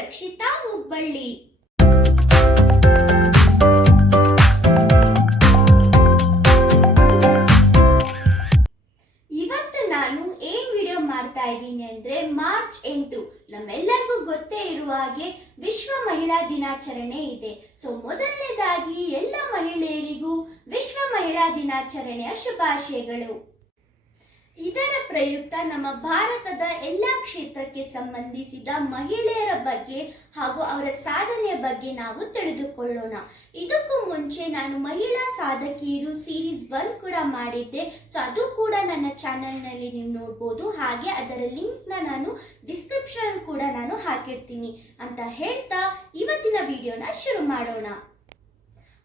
ರಕ್ಷಿತಾ ಹುಬ್ಬಳ್ಳಿ. ಇವತ್ತು ನಾನು ಏನ್ ವಿಡಿಯೋ ಮಾಡ್ತಾ ಇದ್ದೀನಿ ಅಂದ್ರೆ ಮಾರ್ಚ್ 8 ನಮ್ಮೆಲ್ಲರಿಗೂ ಗೊತ್ತೇ ಇರುವ ಹಾಗೆ ವಿಶ್ವ ಮಹಿಳಾ ದಿನಾಚರಣೆ ಇದೆ. ಸೊ ಮೊದಲನೇದಾಗಿ ಎಲ್ಲ ಮಹಿಳೆಯರಿಗೂ ವಿಶ್ವ ಮಹಿಳಾ ದಿನಾಚರಣೆಯ ಶುಭಾಶಯಗಳು. ಇದರ ಪ್ರಯುಕ್ತ ನಮ್ಮ ಭಾರತದ ಎಲ್ಲ ಕ್ಷೇತ್ರಕ್ಕೆ ಸಂಬಂಧಿಸಿದ ಮಹಿಳೆಯರ ಬಗ್ಗೆ ಹಾಗೂ ಅವರ ಸಾಧನೆಯ ಬಗ್ಗೆ ನಾವು ತಿಳಿದುಕೊಳ್ಳೋಣ. ಇದಕ್ಕೂ ಮುಂಚೆ ನಾನು ಮಹಿಳಾ ಸಾಧಕಿಯರು ಸೀರೀಸ್ 1 ಕೂಡ ಮಾಡಿದ್ದೆ. ಸೊ ಅದು ಕೂಡ ನನ್ನ ಚಾನೆಲ್ನಲ್ಲಿ ನೀವು ನೋಡ್ಬೋದು. ಹಾಗೆ ಅದರ ಲಿಂಕ್ನ ನಾನು ಡಿಸ್ಕ್ರಿಪ್ಷನ್ ಕೂಡ ನಾನು ಹಾಕಿರ್ತೀನಿ ಅಂತ ಹೇಳ್ತಾ ಇವತ್ತಿನ ವಿಡಿಯೋನ ಶುರು ಮಾಡೋಣ.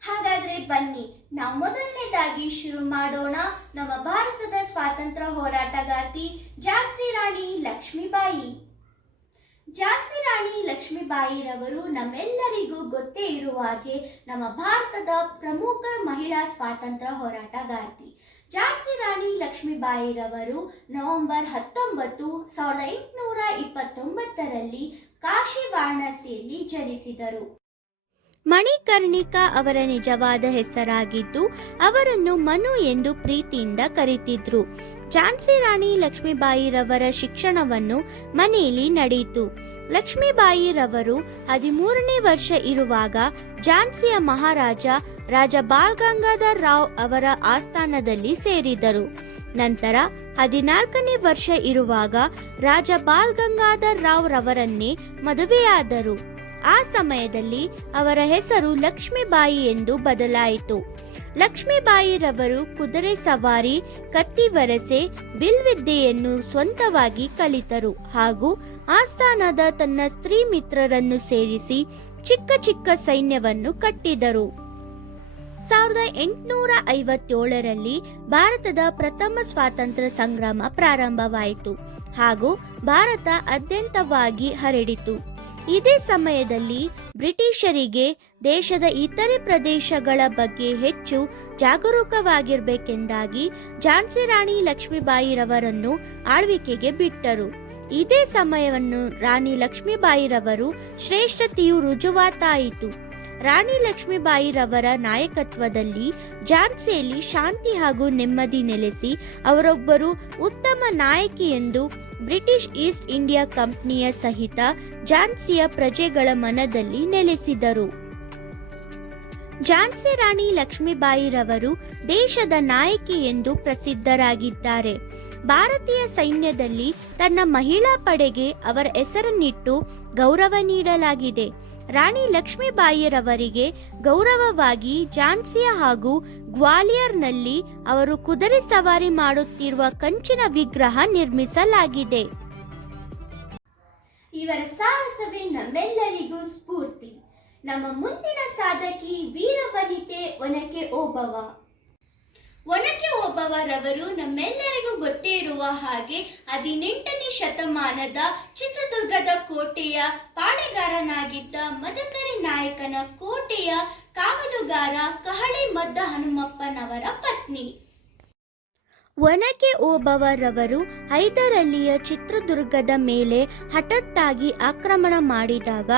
ಹಾಗಾದ್ರೆ ಬನ್ನಿ ನಾವು ಮೊದಲನೇದಾಗಿ ಶುರು ಮಾಡೋಣ. ನಮ್ಮ ಭಾರತದ ಸ್ವಾತಂತ್ರ್ಯ ಹೋರಾಟಗಾರ್ತಿ ಝಾನ್ಸಿ ರಾಣಿ ಲಕ್ಷ್ಮೀಬಾಯಿ. ಝಾನ್ಸಿ ರಾಣಿ ಲಕ್ಷ್ಮೀಬಾಯಿರವರು ನಮ್ಮೆಲ್ಲರಿಗೂ ಗೊತ್ತೇ ಇರುವ ಹಾಗೆ ನಮ್ಮ ಭಾರತದ ಪ್ರಮುಖ ಮಹಿಳಾ ಸ್ವಾತಂತ್ರ್ಯ ಹೋರಾಟಗಾರ್ತಿ. ಝಾನ್ಸಿ ರಾಣಿ ಲಕ್ಷ್ಮೀಬಾಯಿರವರು ನವೆಂಬರ್ 19, 1829ರಲ್ಲಿ ಕಾಶಿ ವಾರಣಾಸಿಯಲ್ಲಿ ಜನಿಸಿದರು. ಮಣಿಕರ್ಣಿಕಾ ಅವರ ನಿಜವಾದ ಹೆಸರಾಗಿದ್ದು ಅವರನ್ನು ಮನು ಎಂದು ಪ್ರೀತಿಯಿಂದ ಕರೆತಿದ್ರು. ಝಾನ್ಸಿ ರಾಣಿ ಲಕ್ಷ್ಮೀಬಾಯಿರವರ ಶಿಕ್ಷಣವನ್ನು ಮನೆಯಲ್ಲಿ ನಡೆಯಿತು. ಲಕ್ಷ್ಮೀಬಾಯಿರವರು 13ನೇ ವರ್ಷ ಇರುವಾಗ ಝಾನ್ಸಿಯ ಮಹಾರಾಜ ರಾಜ ಬಾಲ್ ಗಂಗಾಧರ್ ರಾವ್ ಅವರ ಆಸ್ಥಾನದಲ್ಲಿ ಸೇರಿದರು. ನಂತರ 14ನೇ ವರ್ಷ ಇರುವಾಗ ರಾಜ ಬಾಲ್ ಗಂಗಾಧರ್ ರಾವ್ ರವರನ್ನೇ ಮದುವೆಯಾದರು. ಆ ಸಮಯದಲ್ಲಿ ಅವರ ಹೆಸರು ಲಕ್ಷ್ಮೀಬಾಯಿ ಎಂದು ಬದಲಾಯಿತು. ಲಕ್ಷ್ಮೀಬಾಯಿರವರು ಕುದುರೆ ಸವಾರಿ, ಕತ್ತಿವರಸೆ, ಬಿಲ್ವಿದ್ಯೆಯನ್ನು ಸ್ವಂತವಾಗಿ ಕಲಿತರು ಹಾಗೂ ಆಸ್ಥಾನದ ತನ್ನ ಸ್ತ್ರೀ ಮಿತ್ರರನ್ನು ಸೇರಿಸಿ ಚಿಕ್ಕ ಚಿಕ್ಕ ಸೈನ್ಯವನ್ನು ಕಟ್ಟಿದರು. 1857ರಲ್ಲಿ ಭಾರತದ ಪ್ರಥಮ ಸ್ವಾತಂತ್ರ್ಯ ಸಂಗ್ರಾಮ ಪ್ರಾರಂಭವಾಯಿತು ಹಾಗೂ ಭಾರತ ಆದ್ಯಂತವಾಗಿ ಹರಡಿತು. ಇದೇ ಸಮಯದಲ್ಲಿ ಬ್ರಿಟಿಷರಿಗೆ ದೇಶದ ಇತರೆ ಪ್ರದೇಶಗಳ ಬಗ್ಗೆ ಹೆಚ್ಚು ಜಾಗರೂಕವಾಗಿರಬೇಕೆಂದಾಗಿ ಝಾನ್ಸಿ ರಾಣಿ ಲಕ್ಷ್ಮೀಬಾಯಿರವರನ್ನು ಆಳ್ವಿಕೆಗೆ ಬಿಟ್ಟರು. ಇದೇ ಸಮಯವನ್ನು ರಾಣಿ ಲಕ್ಷ್ಮೀಬಾಯಿರವರು ಶ್ರೇಷ್ಠತೆಯು ರುಜುವಾತಾಯಿತು. ರಾಣಿ ಲಕ್ಷ್ಮೀಬಾಯಿರವರ ನಾಯಕತ್ವದಲ್ಲಿ ಝಾನ್ಸಿಯಲ್ಲಿ ಶಾಂತಿ ಹಾಗೂ ನೆಮ್ಮದಿ ನೆಲೆಸಿ ಅವರೊಬ್ಬರು ಉತ್ತಮ ನಾಯಕಿ ಎಂದು ಬ್ರಿಟಿಷ್ ಈಸ್ಟ್ ಇಂಡಿಯಾ ಕಂಪನಿಯ ಸಹಿತ ಝಾನ್ಸಿಯ ಪ್ರಜೆಗಳ ಮನದಲ್ಲಿ ನೆಲೆಸಿದರು. ಝಾನ್ಸಿ ರಾಣಿ ಲಕ್ಷ್ಮೀಬಾಯಿರವರು ದೇಶದ ನಾಯಕಿ ಎಂದು ಪ್ರಸಿದ್ಧರಾಗಿದ್ದಾರೆ. ಭಾರತೀಯ ಸೈನ್ಯದಲ್ಲಿ ತನ್ನ ಮಹಿಳಾ ಪಡೆಗೆ ಅವರ ಹೆಸರನ್ನಿಟ್ಟು ಗೌರವ ನೀಡಲಾಗಿದೆ. ರಾಣಿ ಲಕ್ಷ್ಮೀಬಾಯಿರವರಿಗೆ ಗೌರವವಾಗಿ ಝಾನ್ಸಿಯ ಹಾಗೂ ಗ್ವಾಲಿಯರ್ನಲ್ಲಿ ಅವರು ಕುದುರೆ ಸವಾರಿ ಮಾಡುತ್ತಿರುವ ಕಂಚಿನ ವಿಗ್ರಹ ನಿರ್ಮಿಸಲಾಗಿದೆ. ಇವರ ಸಾಹಸವೇ ನಮ್ಮೆಲ್ಲರಿಗೂ ಸ್ಫೂರ್ತಿ. ನಮ್ಮ ಮುಂದಿನ ಸಾಧಕಿ ವೀರವನಿತೆ ಒನಕೆ ಓಬವ್ವ. ಒನಕೆ ಓಬವ್ವರವರು ನಮ್ಮೆಲ್ಲರಿಗೂ ಗೊತ್ತೇ ಇರುವ ಹಾಗೆ 18ನೇ ಶತಮಾನದ ಚಿತ್ರದುರ್ಗದ ಕೋಟೆಯ ಪಾಳೆಗಾರನಾಗಿದ್ದ ಮದಕರಿ ನಾಯಕನ ಕೋಟೆಯ ಕಾವಲುಗಾರ ಕಹಳೆ ಮದ್ದ ಹನುಮಪ್ಪನವರ ಪತ್ನಿ. ಒನಕೆ ಓಬವ್ವರವರು ಹೈದರಲಿಯ ಚಿತ್ರದುರ್ಗದ ಮೇಲೆ ಹಠಾತ್ತಾಗಿ ಆಕ್ರಮಣ ಮಾಡಿದಾಗ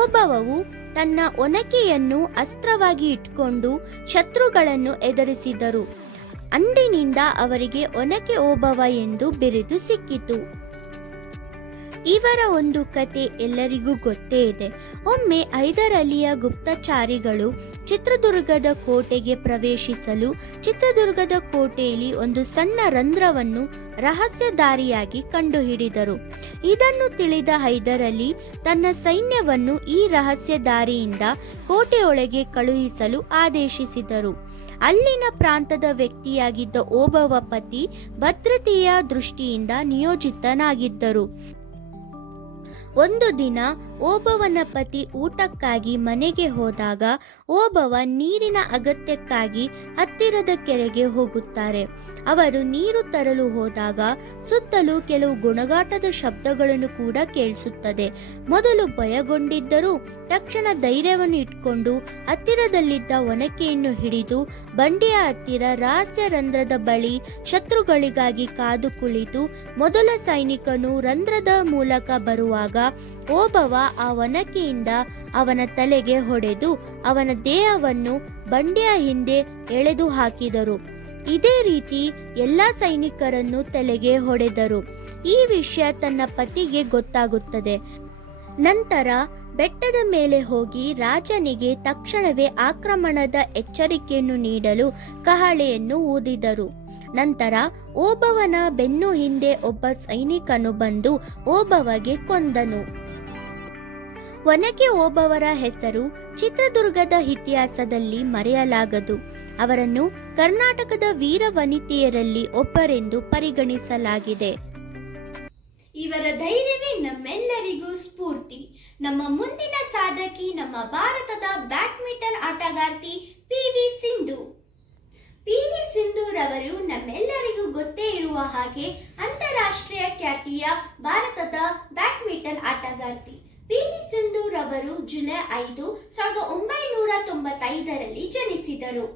ಓಬವ್ವವು ತನ್ನ ಒನಕೆಯನ್ನು ಅಸ್ತ್ರವಾಗಿ ಇಟ್ಕೊಂಡು ಶತ್ರುಗಳನ್ನು ಎದುರಿಸಿದರು. ಅಂದಿನಿಂದ ಅವರಿಗೆ ಒನಕೆ ಓಬವ್ವ ಎಂದು ಬಿರುದು ಸಿಕ್ಕಿತು. ಇವರ ಒಂದು ಕತೆ ಎಲ್ಲರಿಗೂ ಗೊತ್ತೇ ಇದೆ. ಒಮ್ಮೆ ಹೈದರಲಿಯ ಗುಪ್ತಚಾರಿಗಳು ಚಿತ್ರದುರ್ಗದ ಕೋಟೆಗೆ ಪ್ರವೇಶಿಸಲು ಚಿತ್ರದುರ್ಗದ ಕೋಟೆಯಲ್ಲಿ ಒಂದು ಸಣ್ಣ ರಂಧ್ರವನ್ನು ರಹಸ್ಯ ದಾರಿಯಾಗಿ ಕಂಡುಹಿಡಿದರು. ಇದನ್ನು ತಿಳಿದ ಹೈದರಲಿ ತನ್ನ ಸೈನ್ಯವನ್ನು ಈ ರಹಸ್ಯ ದಾರಿಯಿಂದ ಕೋಟೆಯೊಳಗೆ ಕಳುಹಿಸಲು ಆದೇಶಿಸಿದರು. ಅಲ್ಲಿನ ಪ್ರಾಂತದ ವ್ಯಕ್ತಿಯಾಗಿದ್ದ ಓಬವ್ವ ಪತಿ ಭದ್ರತೆಯ ದೃಷ್ಟಿಯಿಂದ ನಿಯೋಜಿತನಾಗಿದ್ದರು. ಒಂದು ದಿನ ಓಬವ್ವನ ಪತಿ ಊಟಕ್ಕಾಗಿ ಮನೆಗೆ ಹೋದಾಗ ಓಬವ್ವ ನೀರಿನ ಅಗತ್ಯಕ್ಕಾಗಿ ಹತ್ತಿರದ ಕೆರೆಗೆ ಹೋಗುತ್ತಾರೆ. ಅವರು ನೀರು ತರಲು ಹೋದಾಗ ಸುತ್ತಲೂ ಕೆಲವು ಗುಣಗಾಟದ ಶಬ್ದಗಳನ್ನು ಕೂಡ ಕೇಳಿಸುತ್ತದೆ. ಮೊದಲು ಭಯಗೊಂಡಿದ್ದರೂ ತಕ್ಷಣ ಧೈರ್ಯವನ್ನು ಇಟ್ಕೊಂಡು ಹತ್ತಿರದಲ್ಲಿದ್ದ ಒನಕೆಯನ್ನು ಹಿಡಿದು ಬಂಡೆಯ ಹತ್ತಿರ ರಹಸ್ಯ ರಂಧ್ರದ ಬಳಿ ಶತ್ರುಗಳಿಗಾಗಿ ಕಾದು ಕುಳಿತು ಮೊದಲ ಸೈನಿಕನು ರಂಧ್ರದ ಮೂಲಕ ಬರುವಾಗ ಓಬವ್ವ ಆ ಒನಕೆಯಿಂದ ಅವನ ತಲೆಗೆ ಹೊಡೆದು ಅವನ ದೇಹವನ್ನು ಬಂಡೆಯ ಹಿಂದೆ ಎಳೆದು ಹಾಕಿದರು. ಇದೇ ರೀತಿ ಎಲ್ಲ ಸೈನಿಕರನ್ನು ತಲೆಗೆ ಹೊಡೆದರು. ಈ ವಿಷಯ ತನ್ನ ಪತಿಗೆ ಗೊತ್ತಾಗುತ್ತದೆ. ನಂತರ ಬೆಟ್ಟದ ಮೇಲೆ ಹೋಗಿ ರಾಜನಿಗೆ ತಕ್ಷಣವೇ ಆಕ್ರಮಣದ ಎಚ್ಚರಿಕೆಯನ್ನು ನೀಡಲು ಕಹಳೆಯನ್ನು ಊದಿದರು. ನಂತರ ಓಬವ್ವನ ಬೆನ್ನು ಹಿಂದೆ ಒಬ್ಬ ಸೈನಿಕನು ಬಂದು ಓಬವ್ವಗೆ ಕೊಂದನು. ಒನಕೆ ಓಬವ್ವರ ಹೆಸರು ಚಿತ್ರದುರ್ಗದ ಇತಿಹಾಸದಲ್ಲಿ ಮರೆಯಲಾಗದು. ಅವರನ್ನು ಕರ್ನಾಟಕದ ವೀರ ವನಿತೆಯರಲ್ಲಿ ಒಬ್ಬರೆಂದು ಪರಿಗಣಿಸಲಾಗಿದೆ. ಇವರ ಧೈರ್ಯವೇ ನಮ್ಮೆಲ್ಲರಿಗೂ ಸ್ಫೂರ್ತಿ. ನಮ್ಮ ಮುಂದಿನ ಸಾಧಕಿ ನಮ್ಮ ಭಾರತದ ಬ್ಯಾಡ್ಮಿಂಟನ್ ಆಟಗಾರ್ತಿ ಪಿ.ವಿ. ಸಿಂಧು. ಪಿ.ವಿ. ಸಿಂಧು ರವರು ನಮ್ಮೆಲ್ಲರಿಗೂ ಗೊತ್ತೇ ಇರುವ ಹಾಗೆ ಅಂತಾರಾಷ್ಟ್ರೀಯ ಖ್ಯಾತಿಯ ಭಾರತದ ಬ್ಯಾಡ್ಮಿಂಟನ್ ಆಟಗಾರ್ತಿ. ಪಿ.ವಿ. ಸಿಂಧು ರವರು ಜುಲೈ 5, 1995ರಲ್ಲಿ ಜನಿಸಿದರು.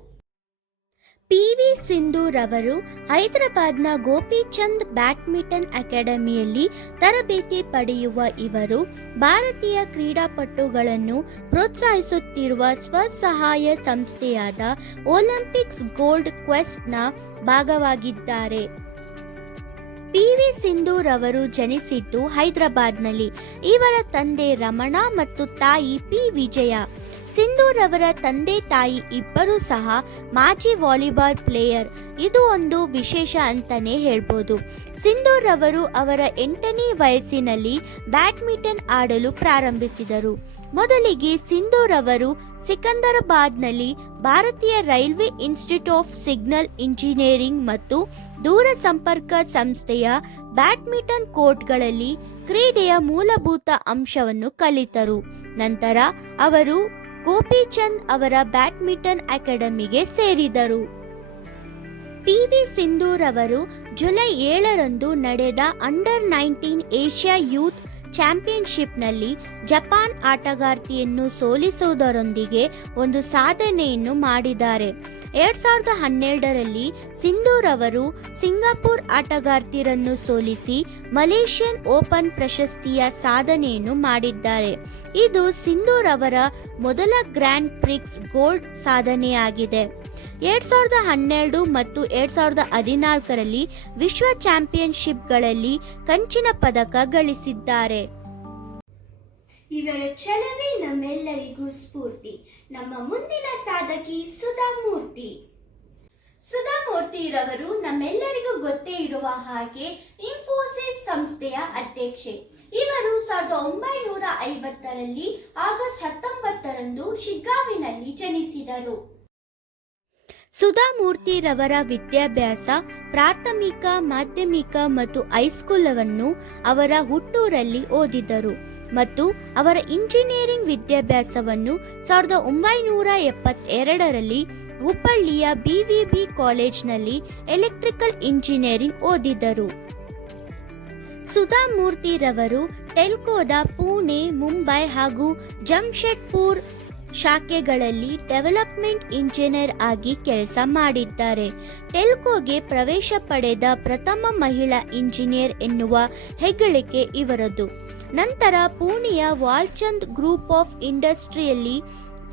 ಪಿ.ವಿ. ಸಿಂಧು ರವರು ಹೈದರಾಬಾದ್ನ ಗೋಪಿಚಂದ್ ಬ್ಯಾಡ್ಮಿಂಟನ್ ಅಕಾಡೆಮಿಯಲ್ಲಿ ತರಬೇತಿ ಪಡೆಯುವ ಇವರು ಭಾರತೀಯ ಕ್ರೀಡಾಪಟುಗಳನ್ನು ಪ್ರೋತ್ಸಾಹಿಸುತ್ತಿರುವ ಸ್ವಸಹಾಯ ಸಂಸ್ಥೆಯಾದ ಒಲಿಂಪಿಕ್ಸ್ ಗೋಲ್ಡ್ ಕ್ವೆಸ್ಟ್ನ ಭಾಗವಾಗಿದ್ದಾರೆ. ಪಿ.ವಿ. ಸಿಂಧು ರವರು ಜನಿಸಿದ್ದು ಹೈದರಾಬಾದ್ನಲ್ಲಿ. ಇವರ ತಂದೆ ರಮಣ ಮತ್ತು ತಾಯಿ ಪಿ. ವಿಜಯ. ಸಿಂಧು ರವರ ತಂದೆ ತಾಯಿ ಇಬ್ಬರೂ ಸಹ ಮಾಜಿ ವಾಲಿಬಾಲ್ ಪ್ಲೇಯರ್. ಇದು ಒಂದು ವಿಶೇಷ ಅಂತಾನೆ ಹೇಳ್ಬೋದು. ಸಿಂಧು ರವರು ಅವರ 8ನೇ ವಯಸ್ಸಿನಲ್ಲಿ ಬ್ಯಾಡ್ಮಿಂಟನ್ ಆಡಲು ಪ್ರಾರಂಭಿಸಿದರು. ಮೊದಲಿಗೆ ಸಿಂಧು ರವರು ಸಿಕಂದರಾಬಾದ್ನಲ್ಲಿ ಭಾರತೀಯ railway institute of signal engineering ಮತ್ತು ದೂರ ಸಂಪರ್ಕ ಸಂಸ್ಥೆಯ ಬ್ಯಾಡ್ಮಿಂಟನ್ ಕೋರ್ಟ್ಗಳಲ್ಲಿ ಕ್ರೀಡೆಯ ಮೂಲಭೂತ ಅಂಶವನ್ನು ಕಲಿತರು. ನಂತರ ಅವರು ಗೋಪಿಚಂದ್ ಅವರ ಬ್ಯಾಡ್ಮಿಂಟನ್ ಅಕಾಡೆಮಿಗೆ ಸೇರಿದರು. ಪಿ.ವಿ. ಸಿಂಧು ರವರು ಜುಲೈ 7ರಂದು ನಡೆದ ಅಂಡರ್-19 ಏಷ್ಯಾ ಯೂತ್ ಚಾಂಪಿಯನ್ಶಿಪ್ನಲ್ಲಿ ಜಪಾನ್ ಆಟಗಾರ್ತಿಯನ್ನು ಸೋಲಿಸುವುದರೊಂದಿಗೆ ಒಂದು ಸಾಧನೆಯನ್ನು ಮಾಡಿದ್ದಾರೆ. 2012ರಲ್ಲಿ ಸಿಂಧು ರವರು ಸಿಂಗಾಪುರ್ ಆಟಗಾರ್ತಿಯರನ್ನು ಸೋಲಿಸಿ ಮಲೇಷಿಯನ್ ಓಪನ್ ಪ್ರಶಸ್ತಿಯ ಸಾಧನೆಯನ್ನು ಮಾಡಿದ್ದಾರೆ. ಇದು ಸಿಂಧು ರವರ ಮೊದಲ ಗ್ರ್ಯಾಂಡ್ ಪ್ರಿಕ್ಸ್ ಗೋಲ್ಡ್ ಸಾಧನೆಯಾಗಿದೆ. 2012 ಮತ್ತು 2014ರಲ್ಲಿ ವಿಶ್ವ ಚಾಂಪಿಯನ್ಶಿಪ್ಗಳಲ್ಲಿ ಕಂಚಿನ ಪದಕ ಗಳಿಸಿದ್ದಾರೆ. ಇವರ ಛಲವೇ ನಮ್ಮೆಲ್ಲರಿಗೂ ಸ್ಫೂರ್ತಿ. ನಮ್ಮ ಮುಂದಿನ ಸಾಧಕಿ ಸುಧಾಮೂರ್ತಿ. ಸುಧಾಮೂರ್ತಿ ರವರು ನಮ್ಮೆಲ್ಲರಿಗೂ ಗೊತ್ತೇ ಇರುವ ಹಾಗೆ ಇನ್ಫೋಸಿಸ್ ಸಂಸ್ಥೆಯ ಅಧ್ಯಕ್ಷೆ. ಇವರು 1950ರಲ್ಲಿ ಆಗಸ್ಟ್ 19ರಂದು ಶಿಗ್ಗಾವಿನಲ್ಲಿ ಜನಿಸಿದರು. ಸುಧಾಮೂರ್ತಿ ರವರ ವಿದ್ಯಾಭ್ಯಾಸ ಪ್ರಾಥಮಿಕ, ಮಾಧ್ಯಮಿಕ ಮತ್ತು ಹೈಸ್ಕೂಲವನ್ನು ಅವರ ಹುಟ್ಟೂರಲ್ಲಿ ಓದಿದರು ಮತ್ತು ಅವರ ಇಂಜಿನಿಯರಿಂಗ್ ವಿದ್ಯಾಭ್ಯಾಸವನ್ನು 1972ರಲ್ಲಿ ಹುಬ್ಬಳ್ಳಿಯ BVB ಕಾಲೇಜ್ನಲ್ಲಿ ಎಲೆಕ್ಟ್ರಿಕಲ್ ಇಂಜಿನಿಯರಿಂಗ್ ಓದಿದರು. ಸುಧಾಮೂರ್ತಿ ರವರು ಟೆಲ್ಕೋದ ಪುಣೆ, ಮುಂಬೈ ಹಾಗೂ ಜಮ್ಶೆಡ್ಪುರ್ ಶಾಖೆಗಳಲ್ಲಿ ಡೆವಲಪ್ಮೆಂಟ್ ಇಂಜಿನಿಯರ್ ಆಗಿ ಕೆಲಸ ಮಾಡಿದ್ದಾರೆ. ಟೆಲ್ಕೋಗೆ ಪ್ರವೇಶ ಪಡೆದ ಪ್ರಥಮ ಮಹಿಳಾ ಇಂಜಿನಿಯರ್ ಎನ್ನುವ ಹೆಗ್ಗಳಿಕೆ ಇವರದು. ನಂತರ ಪುಣೆಯ ವಾಲ್ಚಂದ್ ಗ್ರೂಪ್ ಆಫ್ ಇಂಡಸ್ಟ್ರಿಯಲ್ಲಿ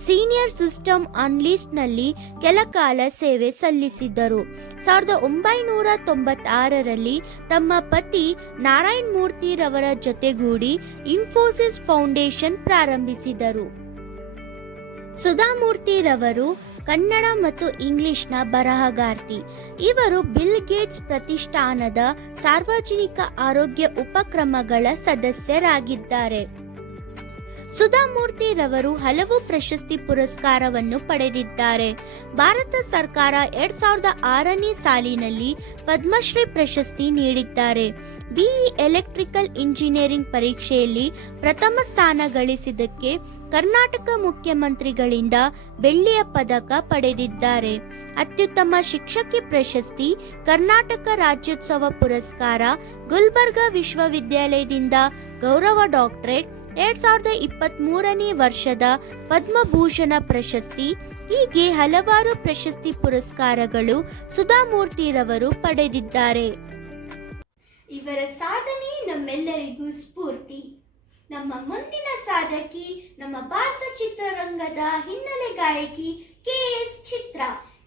ಸೀನಿಯರ್ ಸಿಸ್ಟಮ್ ಅನಲಿಸ್ಟ್ನಲ್ಲಿ ಕೆಲಕಾಲ ಸೇವೆ ಸಲ್ಲಿಸಿದ್ದರು. 1996ರಲ್ಲಿ ತಮ್ಮ ಪತಿ ನಾರಾಯಣ್ ಮೂರ್ತಿ ರವರ ಜೊತೆಗೂಡಿ ಇನ್ಫೋಸಿಸ್ ಫೌಂಡೇಶನ್ ಪ್ರಾರಂಭಿಸಿದರು. ಸುಧಾಮೂರ್ತಿ ರವರು ಕನ್ನಡ ಮತ್ತು ಇಂಗ್ಲಿಷ್ನ ಬರಹಗಾರ್ತಿ. ಇವರು ಬಿಲ್ ಗೇಟ್ಸ್ ಪ್ರತಿಷ್ಠಾನದ ಸಾರ್ವಜನಿಕ ಆರೋಗ್ಯ ಉಪಕ್ರಮಗಳ ಸದಸ್ಯರಾಗಿದ್ದಾರೆ. ಸುಧಾಮೂರ್ತಿ ರವರು ಹಲವು ಪ್ರಶಸ್ತಿ ಪುರಸ್ಕಾರವನ್ನು ಪಡೆದಿದ್ದಾರೆ. ಭಾರತ ಸರ್ಕಾರ 2006ನೇ ಸಾಲಿನಲ್ಲಿ ಪದ್ಮಶ್ರೀ ಪ್ರಶಸ್ತಿ ನೀಡಿದ್ದಾರೆ. BE ಎಲೆಕ್ಟ್ರಿಕಲ್ ಇಂಜಿನಿಯರಿಂಗ್ ಪರೀಕ್ಷೆಯಲ್ಲಿ ಪ್ರಥಮ ಸ್ಥಾನ ಗಳಿಸಿದ್ದಕ್ಕೆ ಕರ್ನಾಟಕ ಮುಖ್ಯಮಂತ್ರಿಗಳಿಂದ ಬೆಳ್ಳಿಯ ಪದಕ ಪಡೆದಿದ್ದಾರೆ. ಅತ್ಯುತ್ತಮ ಶಿಕ್ಷಕಿ ಪ್ರಶಸ್ತಿ, ಕರ್ನಾಟಕ ರಾಜ್ಯೋತ್ಸವ ಪುರಸ್ಕಾರ, ಗುಲ್ಬರ್ಗಾ ವಿಶ್ವವಿದ್ಯಾಲಯದಿಂದ ಗೌರವ ಡಾಕ್ಟರೇಟ್, 2023ನೇ ವರ್ಷದ ಪದ್ಮಭೂಷಣ ಪ್ರಶಸ್ತಿ, ಹೀಗೆ ಹಲವಾರು ಪ್ರಶಸ್ತಿ ಪುರಸ್ಕಾರಗಳು ಸುಧಾಮೂರ್ತಿರವರು ಪಡೆದಿದ್ದಾರೆ. ಇವರ ಸಾಧನೆ ನಮ್ಮೆಲ್ಲರಿಗೂ ಸ್ಫೂರ್ತಿ. ನಮ್ಮ ಮುಂದಿನ ಸಾಧಕಿ ನಮ್ಮ ಭಾರತ ಚಿತ್ರರಂಗದ ಹಿನ್ನೆಲೆ ಗಾಯಕಿ ಕೆ.ಎಸ್. ಚಿತ್ರ.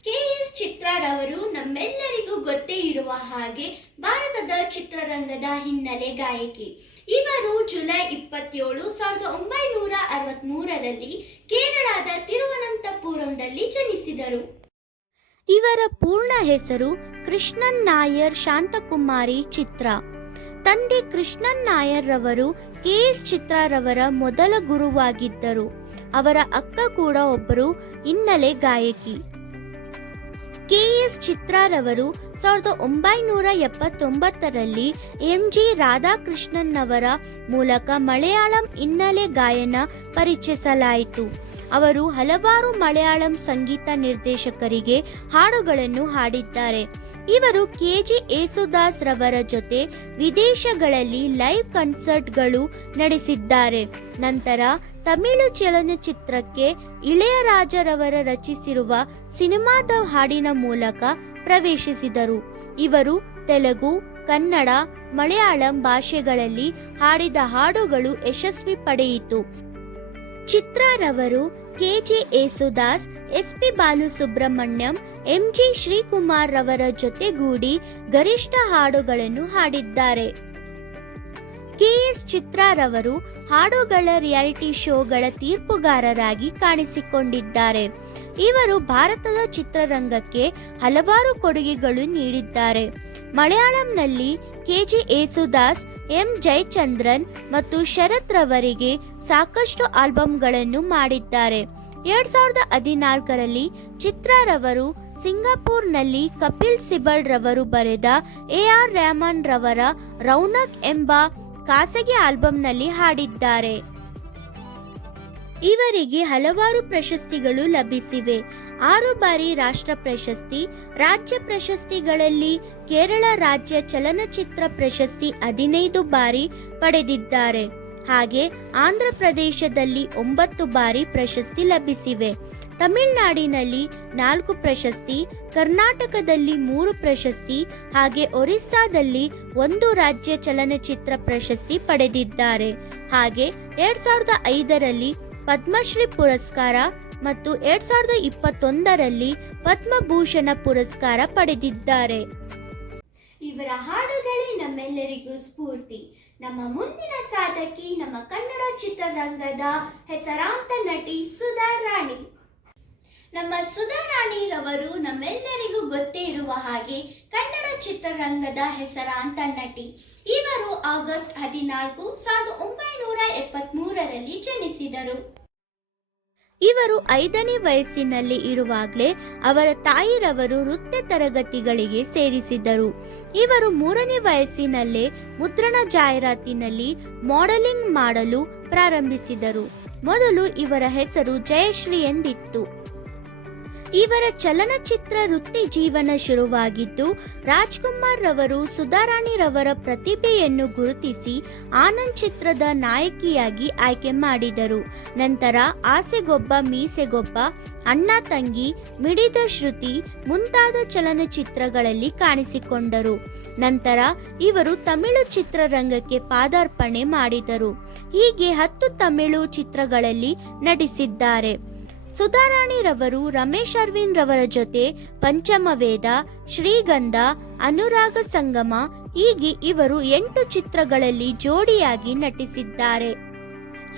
ಕೆ.ಎಸ್. ಚಿತ್ರರವರು ನಮ್ಮೆಲ್ಲರಿಗೂ ಗೊತ್ತೇ ಇರುವ ಹಾಗೆ ಭಾರತದ ಚಿತ್ರರಂಗದ ಹಿನ್ನೆಲೆ ಗಾಯಕಿ. ಇವರು ಜುಲೈ 27, 1963ರಲ್ಲಿ ಕೇರಳದ ತಿರುವನಂತಪುರಂದಲ್ಲಿ ಜನಿಸಿದರು. ಇವರ ಪೂರ್ಣ ಹೆಸರು ಕೃಷ್ಣನ್ ನಾಯರ್ ಶಾಂತಕುಮಾರಿ ಚಿತ್ರ. ತಂದೆ ಕೃಷ್ಣನ್ ನಾಯರ್ ರವರು ಕೆ.ಎಸ್. ಚಿತ್ರರವರ ಮೊದಲ ಗುರುವಾಗಿದ್ದರು. ಅವರ ಅಕ್ಕ ಕೂಡ ಒಬ್ಬರು ಹಿನ್ನೆಲೆ ಗಾಯಕಿ. ಕೆ.ಎಸ್. ಚಿತ್ರರವರು 1979ರಲ್ಲಿ ಎಂ.ಜಿ. ರಾಧಾಕೃಷ್ಣನ್ ಅವರ ಮೂಲಕ ಮಲಯಾಳಂ ಹಿನ್ನೆಲೆ ಗಾಯನ ಪರಿಚಯಿಸಲಾಯಿತು. ಅವರು ಹಲವಾರು ಮಲಯಾಳಂ ಸಂಗೀತ ನಿರ್ದೇಶಕರಿಗೆ ಹಾಡುಗಳನ್ನು ಹಾಡಿದ್ದಾರೆ. ಇವರು ಕೆ.ಜಿ. ಯೇಸುದಾಸ್ ರವರ ಜೊತೆ ವಿದೇಶಗಳಲ್ಲಿ ಲೈವ್ ಕನ್ಸರ್ಟ್ಗಳು ನಡೆಸಿದ್ದಾರೆ. ನಂತರ ತಮಿಳು ಚಲನಚಿತ್ರಕ್ಕೆ ಇಳೆಯರಾಜರವರ ರಚಿಸಿರುವ ಸಿನಿಮಾದ ಹಾಡಿನ ಮೂಲಕ ಪ್ರವೇಶಿಸಿದರು. ಇವರು ತೆಲುಗು, ಕನ್ನಡ, ಮಲಯಾಳಂ ಭಾಷೆಗಳಲ್ಲಿ ಹಾಡಿದ ಹಾಡುಗಳು ಯಶಸ್ವಿ ಪಡೆಯಿತು. ಚಿತ್ರರವರು ಕೆ.ಜೆ. ಯೇಸುದಾಸ್, ಎಸ್.ಪಿ. ಬಾಲಸುಬ್ರಹ್ಮಣ್ಯಂ, ಎಂ.ಜಿ. ಶ್ರೀಕುಮಾರ್ ರವರ ಜೊತೆಗೂಡಿ ಗರಿಷ್ಠ ಹಾಡುಗಳನ್ನು ಹಾಡಿದ್ದಾರೆ. ಕೆ.ಎಸ್. ಚಿತ್ರರವರು ಹಾಡುಗಳ ರಿಯಾಲಿಟಿ ಶೋಗಳ ತೀರ್ಪುಗಾರರಾಗಿ ಕಾಣಿಸಿಕೊಂಡಿದ್ದಾರೆ. ಇವರು ಭಾರತದ ಚಿತ್ರರಂಗಕ್ಕೆ ಹಲವಾರು ಕೊಡುಗೆಗಳು ನೀಡಿದ್ದಾರೆ. ಮಲಯಾಳಂನಲ್ಲಿ ಕೆ.ಜೆ. ಯೇಸುದಾಸ್, ಎಂ. ಜಯಚಂದ್ರನ್ ಮತ್ತು ಶರತ್ ರವರಿಗೆ ಸಾಕಷ್ಟು ಆಲ್ಬಂಗಳನ್ನು ಮಾಡಿದ್ದಾರೆ. 2014ರಲ್ಲಿ ಚಿತ್ರರವರು ಸಿಂಗಾಪುರ್ನಲ್ಲಿ ಕಪಿಲ್ ಸಿಬಲ್ ರವರು ಬರೆದ ಎ.ಆರ್. ರೆಹಮಾನ್ ರವರ ರೌನಕ್ ಎಂಬ ಖಾಸಗಿ ಆಲ್ಬಂನಲ್ಲಿ ಹಾಡಿದ್ದಾರೆ. ಇವರಿಗೆ ಹಲವಾರು ಪ್ರಶಸ್ತಿಗಳು ಲಭಿಸಿವೆ. 6 ಬಾರಿ ರಾಷ್ಟ್ರ ಪ್ರಶಸ್ತಿ, ರಾಜ್ಯ ಪ್ರಶಸ್ತಿಗಳಲ್ಲಿ ಕೇರಳ ರಾಜ್ಯ ಚಲನಚಿತ್ರ ಪ್ರಶಸ್ತಿ 15 ಬಾರಿ ಪಡೆದಿದ್ದಾರೆ. ಹಾಗೆ ಆಂಧ್ರ ಪ್ರದೇಶದಲ್ಲಿ 9 ಬಾರಿ ಪ್ರಶಸ್ತಿ ಲಭಿಸಿವೆ. ತಮಿಳುನಾಡಿನಲ್ಲಿ 4 ಪ್ರಶಸ್ತಿ, ಕರ್ನಾಟಕದಲ್ಲಿ 3 ಪ್ರಶಸ್ತಿ, ಹಾಗೆ ಒರಿಸ್ಸಾದಲ್ಲಿ 1 ರಾಜ್ಯ ಚಲನಚಿತ್ರ ಪ್ರಶಸ್ತಿ ಪಡೆದಿದ್ದಾರೆ. ಹಾಗೆ 2005ರಲ್ಲಿ ಪದ್ಮಶ್ರೀ ಪುರಸ್ಕಾರ ಮತ್ತು 2021ರಲ್ಲಿ ಪದ್ಮಭೂಷಣ ಪುರಸ್ಕಾರ ಪಡೆದಿದ್ದಾರೆ. ಇವರ ಹಾಡುಗಳೇ ನಮ್ಮೆಲ್ಲರಿಗೂ ಸ್ಫೂರ್ತಿ. ನಮ್ಮ ಮುಂದಿನ ಸಾಧಕಿ ನಮ್ಮ ಕನ್ನಡ ಚಿತ್ರರಂಗದ ಹೆಸರಾಂತ ನಟಿ ಸುಧಾ ರಾಣಿ. ನಮ್ಮ ಸುಧಾ ರಾಣಿ ರವರು ನಮ್ಮೆಲ್ಲರಿಗೂ ಗೊತ್ತೇ ಇರುವ ಹಾಗೆ ಕನ್ನಡ ಚಿತ್ರರಂಗದ ಹೆಸರಾಂತ ನಟಿ. ಇವರು ಆಗಸ್ಟ್ 14, 1973ರಲ್ಲಿ ಜನಿಸಿದರು. ಇವರು 5ನೇ ವಯಸ್ಸಿನಲ್ಲಿ ಇರುವಾಗಲೇ ಅವರ ತಾಯಿರವರು ನೃತ್ಯ ತರಗತಿಗಳಿಗೆ ಸೇರಿಸಿದರು. ಇವರು 3ನೇ ವಯಸ್ಸಿನಲ್ಲೇ ಮುದ್ರಣ ಜಾಹೀರಾತಿನಲ್ಲಿ ಮಾಡೆಲಿಂಗ್ ಮಾಡಲು ಪ್ರಾರಂಭಿಸಿದರು. ಮೊದಲು ಇವರ ಹೆಸರು ಜಯಶ್ರೀ ಎಂದಿತ್ತು. ಇವರ ಚಲನಚಿತ್ರ ವೃತ್ತಿ ಜೀವನ ಶುರುವಾಗಿದ್ದು ರಾಜ್ಕುಮಾರ್ ರವರು ಸುಧಾರಾಣಿ ರವರ ಪ್ರತಿಭೆಯನ್ನು ಗುರುತಿಸಿ ಆನಂದ್ ಚಿತ್ರದ ನಾಯಕಿಯಾಗಿ ಆಯ್ಕೆ ಮಾಡಿದರು. ನಂತರ ಆಸೆಗೊಬ್ಬ ಮೀಸೆಗೊಬ್ಬ, ಅಣ್ಣ ತಂಗಿ, ಮಿಡಿದ ಶ್ರುತಿ ಮುಂತಾದ ಚಲನಚಿತ್ರಗಳಲ್ಲಿ ಕಾಣಿಸಿಕೊಂಡರು. ನಂತರ ಇವರು ತಮಿಳು ಚಿತ್ರರಂಗಕ್ಕೆ ಪಾದಾರ್ಪಣೆ ಮಾಡಿದರು. ಹೀಗೆ 10 ತಮಿಳು ಚಿತ್ರಗಳಲ್ಲಿ ನಟಿಸಿದ್ದಾರೆ. ಸುಧಾರಾಣಿ ರವರು ರಮೇಶ್ ಅರವಿಂದ್ ರವರ ಜೊತೆ ಪಂಚಮವೇದ, ಶ್ರೀಗಂಧ, ಅನುರಾಗ ಸಂಗಮ ಹೀಗೆ ಇವರು 8 ಚಿತ್ರಗಳಲ್ಲಿ ಜೋಡಿಯಾಗಿ ನಟಿಸಿದ್ದಾರೆ.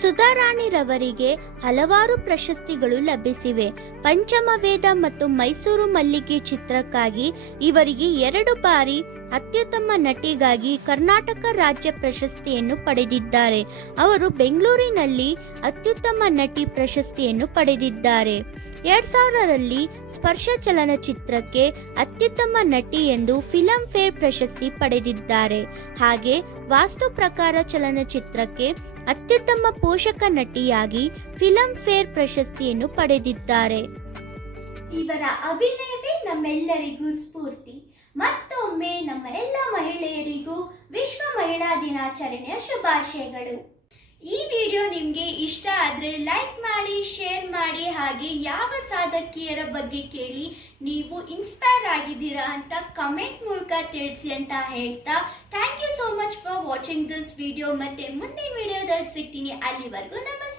ಸುಧಾರಾಣಿ ರವರಿಗೆ ಹಲವಾರು ಪ್ರಶಸ್ತಿಗಳು ಲಭಿಸಿವೆ. ಪಂಚಮವೇದ ಮತ್ತು ಮೈಸೂರು ಮಲ್ಲಿಗೆ ಚಿತ್ರಕ್ಕಾಗಿ ಇವರಿಗೆ 2 ಬಾರಿ ಅತ್ಯುತ್ತಮ ನಟಿಗಾಗಿ ಕರ್ನಾಟಕ ರಾಜ್ಯ ಪ್ರಶಸ್ತಿಯನ್ನು ಪಡೆದಿದ್ದಾರೆ. ಅವರು ಬೆಂಗಳೂರಿನಲ್ಲಿ ಅತ್ಯುತ್ತಮ ನಟಿ ಪ್ರಶಸ್ತಿಯನ್ನು ಪಡೆದಿದ್ದಾರೆ. 2000ರಲ್ಲಿ ಸ್ಪರ್ಶ ಚಲನಚಿತ್ರಕ್ಕೆ ಅತ್ಯುತ್ತಮ ನಟಿ ಎಂದು ಫಿಲಂ ಫೇರ್ ಪ್ರಶಸ್ತಿ ಪಡೆದಿದ್ದಾರೆ. ಹಾಗೆ ವಾಸ್ತು ಪ್ರಕಾರ ಚಲನಚಿತ್ರಕ್ಕೆ ಅತ್ಯುತ್ತಮ ಪೋಷಕ ನಟಿಯಾಗಿ ಫಿಲಂ ಫೇರ್ ಪ್ರಶಸ್ತಿಯನ್ನು ಪಡೆದಿದ್ದಾರೆ. ಇವರ ಅಭಿನಯವೇ ನಮ್ಮೆಲ್ಲರಿಗೂ ಸ್ಫೂರ್ತಿ. ಮತ್ತೊಮ್ಮೆ ನಮ್ಮ ಎಲ್ಲ ಮಹಿಳೆಯರಿಗೂ ವಿಶ್ವ ಮಹಿಳಾ ದಿನಾಚರಣೆಯ ಶುಭಾಶಯಗಳು. ಈ ವಿಡಿಯೋ ನಿಮಗೆ ಇಷ್ಟ ಆದರೆ ಲೈಕ್ ಮಾಡಿ, ಶೇರ್ ಮಾಡಿ, ಹಾಗೆ ಯಾವ ಸಾಧಕಿಯರ ಬಗ್ಗೆ ಕೇಳಿ ನೀವು ಇನ್ಸ್ಪೈರ್ ಆಗಿದ್ದೀರಾ ಅಂತ ಕಮೆಂಟ್ ಮೂಲಕ ತಿಳಿಸಿ ಅಂತ ಹೇಳ್ತಾ thank you so much for watching this video. ಮತ್ತೆ ಮುಂದಿನ ವಿಡಿಯೋದಲ್ಲಿ ಸಿಗ್ತೀನಿ. ಅಲ್ಲಿವರೆಗೂ ನಮಸ್ತೆ.